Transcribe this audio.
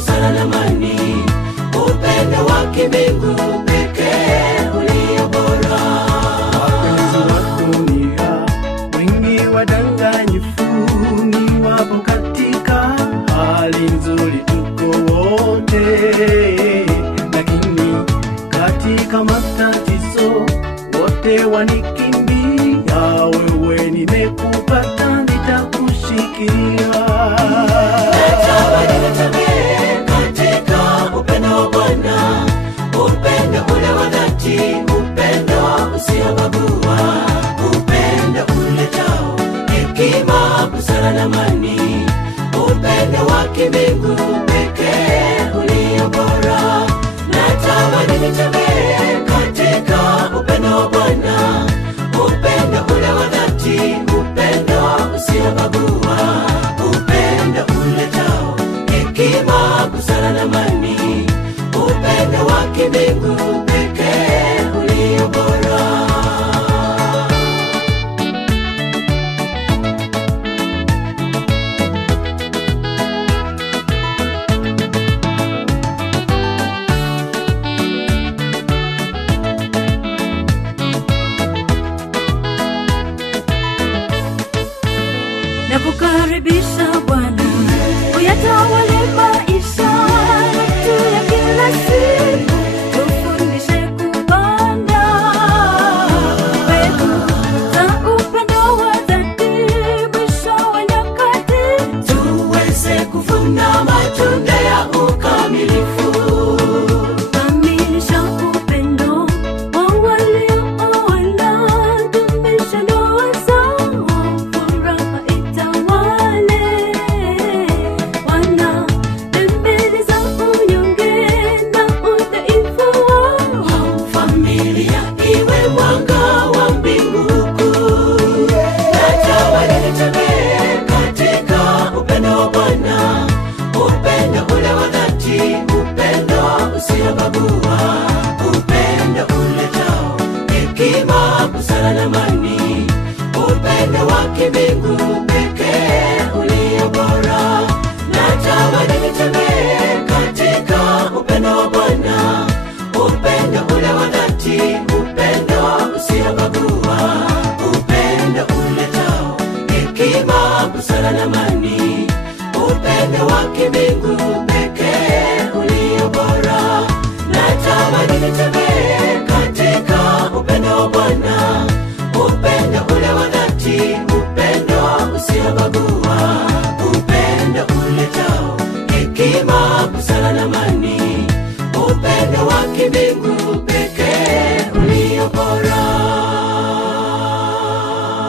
busara na amani, upendo wa kimbingu pekee ulio bora. Wapenzi wa dunia wengi wadanganyifu, ni wapo katika hali nzuri tuko wote, lakini katika matatizo wote wanikimbia. Wewe nimekupata, nitakushikilia. Natembea katika upendo wa Bwana, upendo ule wa dhati, upendo usiobagua, upendo uletao hekima, busara na amani, upendo wa kimbingu pekee ulio bora. Natamani nitembee katika upendo wa Bwana, upendo ule wa dhati, upendo usiobagua, upendo uletao hekima, busara na amani, upendo wa kimbingu pekee ulio bora. Nakukaribisha Bwana, uyatawale maisha yetu ya kila siku, tufundishe kupanda mbegu za upendo wa dhati, mwisho wa nyakati tuweze kuvuna matunda ya ukamilifu. kamilisha upendo wa waliooana, dumisha ndoa zao, furaha itawale. Wana tembeleza unyonge na udhaifu wao, Familia iwe mwanga wa mbingu kuu. Natamani nitembee katika upendo wa Bwana, upendo ule wa dhati, upendo usiobagua, upendo uletao hekima, busara na amani, upendo wa kimbingu